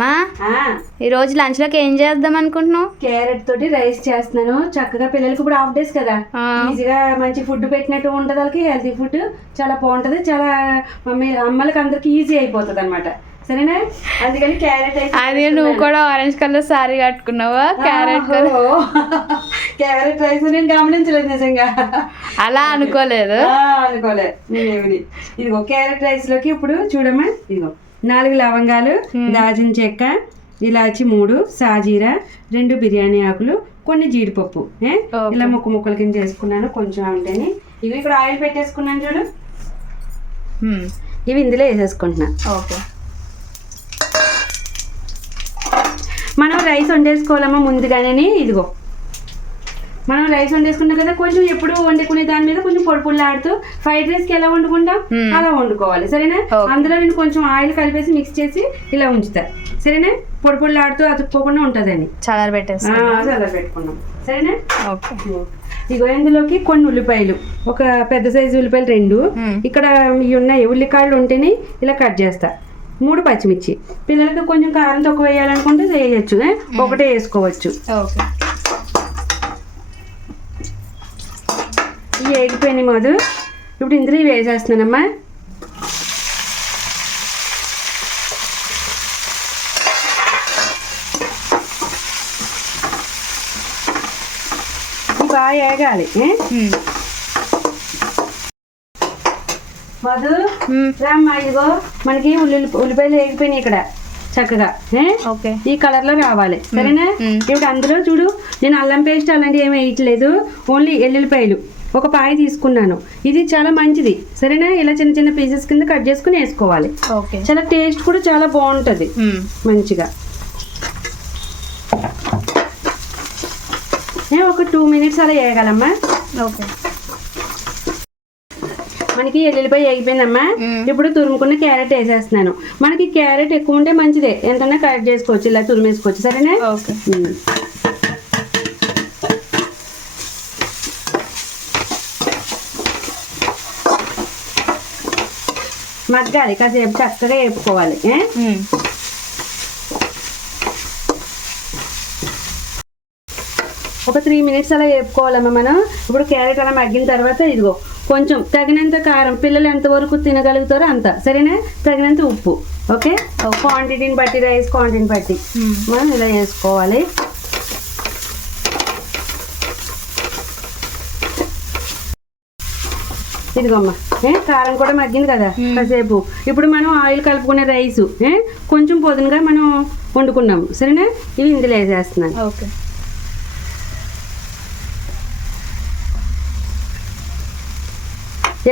మా ఈ రోజు లంచ్ లోకి ఏం చేద్దాం అనుకుంటున్నావు? క్యారెట్ తోటి రైస్ చేస్తున్నాను. చక్కగా పిల్లలకి ఇప్పుడు హాఫ్ డేస్ కదా, ఈజీగా మంచి ఫుడ్ పెట్టినట్టు ఉంటది. వాళ్ళకి హెల్తీ ఫుడ్ చాలా బాగుంటది. చాలా అమ్మలకి అందరికి ఈజీ అయిపోతుంది అనమాట. సరేనా? అందుకని క్యారెట్ అయితే అది నువ్వు కూడా ఆరెంజ్ కలర్ సారీ కట్టుకున్నావా? క్యారెట్ రైస్ నేను గమనించలేదు నిజంగా. అలా అనుకోలేదు. నేనేమి ఇదిగో క్యారెట్ రైస్ లోకి ఇప్పుడు చూడమ్మా, ఇదిగో 4 లవంగాలు, దాల్చిన చెక్క, ఇలాచి 3, సాజీరా 2 బిర్యానీ ఆకులు, కొన్ని జీడిపప్పు ఇలా ముక్కల కింద చేసుకున్నాను కొంచెం అంటేని. ఇవి ఇక్కడ ఆయిల్ పెట్టేసుకున్నాను చూడు, ఇవి ఇందులో వేసేసుకుంటున్నా. ఓకే, మనం రైస్ వండేసుకోవాలమ్మా ముందుగానే. ఇదిగో మనం రైస్ వండేసుకున్నాం కదా, కొంచెం ఎప్పుడు వండుకునే దాని మీద కొంచెం పొడిపుల్లాడుతూ ఫ్రైడ్ రైస్ కి ఎలా వండుకుంటాం అలా వండుకోవాలి. సరేనా? అందులో నేను కొంచెం ఆయిల్ కలిపేసి మిక్స్ చేసి ఇలా ఉంచుతా. సరేనా? పొడిపుల్లాడుతూ అతుక్కోకుండా ఉంటుందని చల్లార పెట్టుకున్నాం. సరేనా? ఇగో ఇందులోకి కొన్ని ఉల్లిపాయలు, ఒక పెద్ద సైజు ఉల్లిపాయలు 2, ఇక్కడ ఇవి ఉన్నాయి ఉల్లికాయలు ఉంటేనే ఇలా కట్ చేస్తా. 3 పచ్చిమిర్చి. పిల్లలకి కొంచెం కారం తక్కువ వేయాలనుకుంటే వేయచ్చు, ఒకటే వేసుకోవచ్చు. ఇవి వేగిపోయినాయి మధు. ఇప్పుడు ఇందులో ఇవి వేసేస్తున్నానమ్మా. బాగా వేగాలి మధు. రామ్మా, ఇదిగో మనకి ఉల్లిపాయలు వేగిపోయినాయి ఇక్కడ చక్కగా. ఈ కలర్ లో రావాలి. సరేనా? ఇప్పుడు అందులో చూడు, నేను అల్లం పేస్ట్ అలాంటివి ఏమి వేయట్లేదు, ఓన్లీ ఎల్లుల్లిపాయలు ఒక పాయ తీసుకున్నాను. ఇది చాలా మంచిది. సరేనా? ఇలా చిన్న చిన్న పీసెస్ కింద కట్ చేసుకుని వేసుకోవాలి. చాలా టేస్ట్ కూడా చాలా బాగుంటది మంచిగా. ఒక 2 మినిట్స్ అలా వేయగలమ్మా. మనకి ఎల్లుల్లిపాయ వేగిపోయిందమ్మా. ఇప్పుడు తురుముకున్న క్యారెట్ వేసేస్తున్నాను. మనకి క్యారెట్ ఎక్కువ ఉంటే మంచిదే, ఎంతైనా కట్ చేసుకోవచ్చు, ఇలా తురిమేసుకోవచ్చు. సరేనా? మగ్గాలి కాసేపు, చక్కగా వేపుకోవాలి. ఒక 3 మినిట్స్ అలా వేపుకోవాలమ్మా మనం. ఇప్పుడు క్యారెట్ అలా మగ్గిన తర్వాత ఇదిగో కొంచెం తగినంత కారం, పిల్లలు ఎంతవరకు తినగలుగుతారో అంత. సరేనా? తగినంత ఉప్పు. ఓకే, క్వాంటిటీని బట్టి, రైస్ క్వాంటిటీని బట్టి మనం ఇలా వేసుకోవాలి. ఇదిగోమ్మా, కారం కూడా మగ్గింది కదా కాసేపు. ఇప్పుడు మనం ఆయిల్ కలుపుకునే రైస్ కొంచెం పొదునుగా మనం వండుకున్నాము. సరేనా? ఇవి ఇందులో వేసేస్తున్నాను.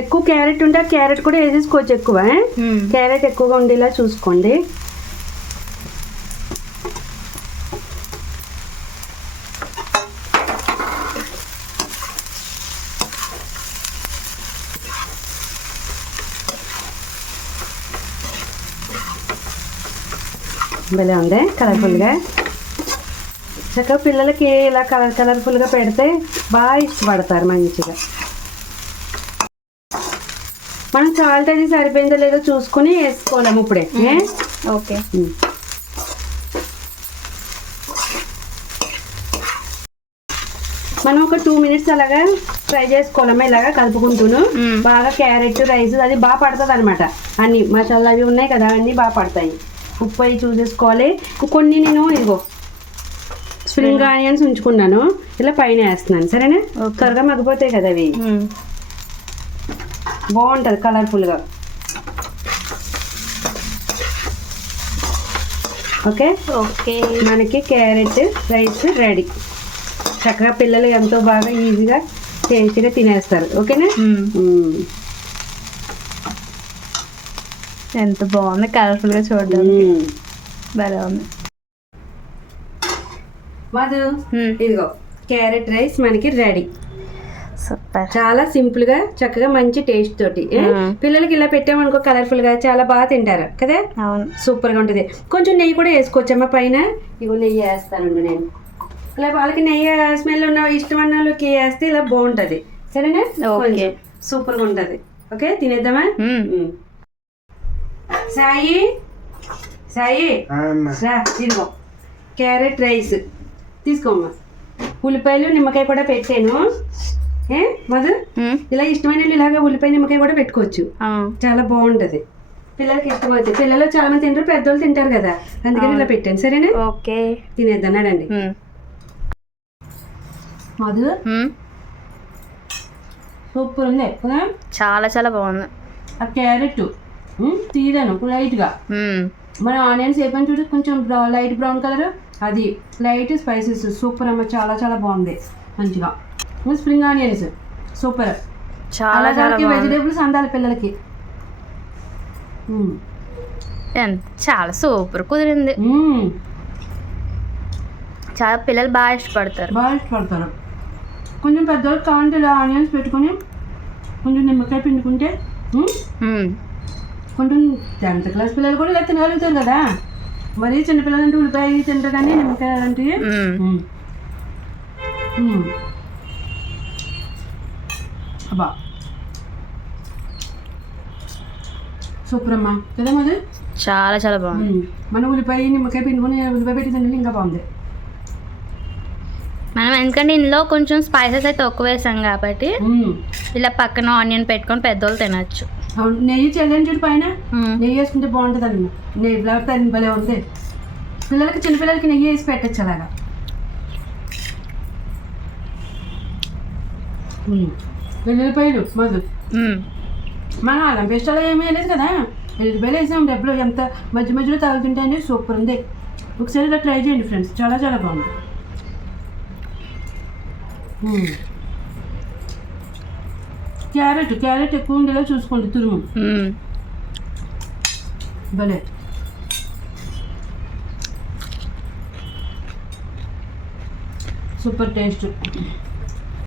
ఎక్కువ క్యారెట్ ఉంటే క్యారెట్ కూడా వేసేసుకోవచ్చు ఎక్కువ. క్యారెట్ ఎక్కువగా ఉండేలా చూసుకోండి. భలే ఉంది కలర్ఫుల్గా. చక్కగా పిల్లలకి ఇలా కలర్ఫుల్గా పెడితే బాగా ఇష్టపడతారు మంచిగా. మనం సాల్ట్ అది సరిపోయిందో లేదో చూసుకుని వేసుకోలేము ఇప్పుడే. ఓకే, మనం ఒక 2 మినిట్స్ అలాగా ఫ్రై చేసుకోవాలమ్మా, ఇలాగా కలుపుకుంటూను. బాగా క్యారెట్ రైస్ అది బాగా పడుతుంది అనమాట. అన్ని మసాలా అవి ఉన్నాయి కదా, అన్నీ బాగా పడతాయి. ఉప్పు అవి చూసేసుకోవాలి. కొన్ని నేను ఇదిగో స్ప్రింగ్ ఆనియన్స్ ఉంచుకున్నాను, ఇలా పైన వేస్తున్నాను. సరేనా? త్వరగా మగ్గిపోతాయి కదా అవి, బాగుంటుంది కలర్ఫుల్గా. ఓకే, మనకి క్యారెట్ రైస్ రెడీ. చక్కగా పిల్లలు ఎంతో బాగా ఈజీగా టేస్టీగా తినేస్తారు. ఓకేనా? ఎంత బాగుంది కలర్ఫుల్ గా చూడడానికి, బాగా ఉంది మధు. ఇదిగో క్యారెట్ రైస్ మనకి రెడీ. సూపర్, చాలా సింపుల్ గా చక్కగా మంచి టేస్ట్ తోటి పిల్లలకి ఇలా పెట్టామనుకో కలర్ఫుల్ గా చాలా బాగా తింటారు కదా. సూపర్ గా ఉంటది. కొంచెం నెయ్యి కూడా వేసుకోవచ్చమ్మా పైన. ఇగో నెయ్యి వేస్తానండి నేను. ఇలా వాళ్ళకి నెయ్యి స్మెల్ ఉన్న ఇష్టం అన్న వాళ్ళకి వేస్తే ఇలా బాగుంటది. సరేనా? సూపర్ గా ఉంటది. ఓకే, తినేద్దామా? సాయి సాయి రా ఇదిగో క్యారెట్ రైస్ తీసుకోమ్మా. ఉల్లిపాయలు నిమ్మకాయ కూడా పెట్టాను. ఏ మధు ఇలా ఇష్టమైన వాళ్ళు ఇలాగే ఉల్లిపాయ నిమ్మకాయ కూడా పెట్టుకోవచ్చు, చాలా బాగుంటది. పిల్లలకి ఇష్టం అవుతుంది. పిల్లలు చాలా మంది తింటారు, పెద్దోళ్ళు తింటారు కదా, అందుకని ఇలా పెట్టాను. సరేనా? ఓకే, తినేద్దన్నాడండి. మధు సూపర్ ఉంది కదా, చాలా చాలా బాగుంది. ఆ క్యారెట్ తీరాను లైట్గా, మన ఆనియన్స్ వేపని చూసి కొంచెం లైట్ బ్రౌన్ కలర్, అది లైట్ స్పైసెస్ సూపర్ అమ్మ, చాలా చాలా బాగుంది. మంచిగా స్ప్రింగ్ ఆనియన్స్ సూపర్. చాలా వెజిటేబుల్స్ అందాలి పిల్లలకి. చాలా సూపర్ కుదిరింది. చాలా పిల్లలు బాగా ఇష్టపడతారు. కొంచెం పెద్దవాళ్ళకి కావాలంటే ఇలా ఆనియన్స్ పెట్టుకొని కొంచెం నిమ్మకాయ పిండుకుంటే కొంచెం 10th క్లాస్ పిల్లలు కూడా ఇలా తినగలుగుతారు కదా. మరి చిన్నపిల్లలు అంటే ఉల్లిపాయ తింటారు కానీ నిమ్మకాయ అలాంటివి. అబ్బా సూపర్ అమ్మా కదా మరి, చాలా చాలా బాగుంది. మన ఉల్లిపాయ నిమ్మకాయ పిండుకొని ఉల్లిపాయ పెట్టి తింటే ఇంకా బాగుంది. మనం ఎందుకంటే ఇందులో కొంచెం స్పైసెస్ అయితే తక్కువ వేసాం కాబట్టి ఇలా పక్కన ఆనియన్ పెట్టుకొని పెద్దోళ్ళు తినచ్చు. నెయ్యి చల్లని చూడు పైన, నెయ్యి వేసుకుంటే బాగుంటుంది అన్న. నెయ్యి ఫ్లేవర్ తగిన భలే ఉంది. పిల్లలకి చిన్నపిల్లలకి నెయ్యి వేసి పెట్టచ్చు అలాగా. వెల్లుల్లిపాయలు మధు, మన అల్లం పేస్ట్ అలా ఏమీ వేయలేదు కదా, వెల్లుల్లిపాయలు వేసాం. డబ్బులు ఎంత మధ్య మధ్యలో తగులుతుంటాయని సూపర్ ఉంది. ఒకసారి ఇలా ట్రై చేయండి ఫ్రెండ్స్, చాలా చాలా బాగుంది. క్యారెట్ ఎక్కువ ఉండేలా చూసుకోండి, తురుము భలే. Super taste.